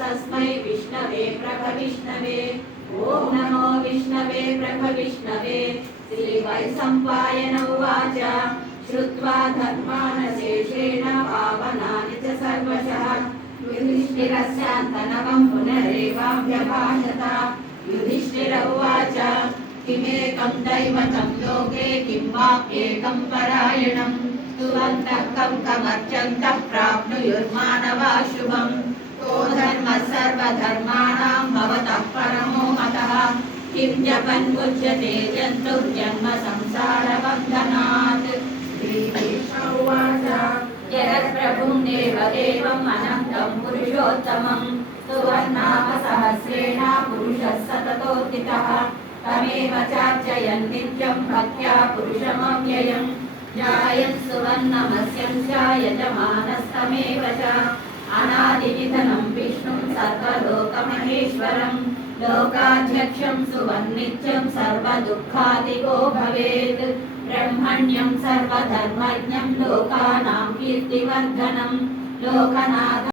नमस्तस्मै विष्णवे प्रभविष्णवे। ॐ नमो विष्णवे प्रभविष्णवे। श्रीवैशम्पायन उवाच श्रुत्वा धर्मानशेषेण पावनानि च सर्वशः युधिष्ठिरस्यान्तनवं पुनरेवाभ्यभाषत। युधिष्ठिर उवाच किमेकं दैवतं लोके किं वाप्येकं परायणं सुवन्तः कं कमर्चन्तः प्राप्नुयुर्मानवा शुभम्। को धर्मः सर्वधर्माणां भवतः परमो मतः किं जपन्मुच्यते जन्तुर्जन्म संसारबन्धनात्। श्रीकृष्ण उवाच जगत्प्रभुं देवदेवम् अनन्तं पुरुषोत्तमं सुवर्नाम सहस्रेण पुरुषः सततोत्थितः तमेव चार्चयन् नित्यं भक्त्या पुरुषमव्ययम्। ध्यायन् सुवर्णमस्यं च यजमानस्तमेव च अनादिनिधनं विष्णुं सर्वलोकमहेश्वरं लोकाध्यक्षं सुवर्नित्यं सर्वदुःखादिगो भवेत्। ब्रह्मण्यं सर्वधर्मज्ञं लोकानां कीर्तिवर्धनं लोकनाथं